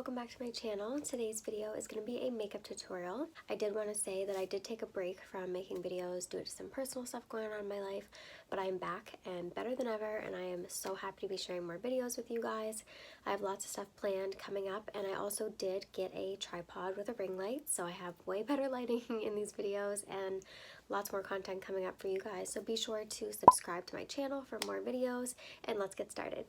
welcome back to my channel. Today's video is going to be a makeup tutorial. I did want to say that I did take a break from making videos due to some personal stuff going on in my life, but I am back and better than ever, and I am so happy to be sharing more videos with you guys. I have lots of stuff planned coming up, and I also did get a tripod with a ring light, so I have way better lighting in these videos and lots more content coming up for you guys. So be sure to subscribe to my channel for more videos, and let's get started.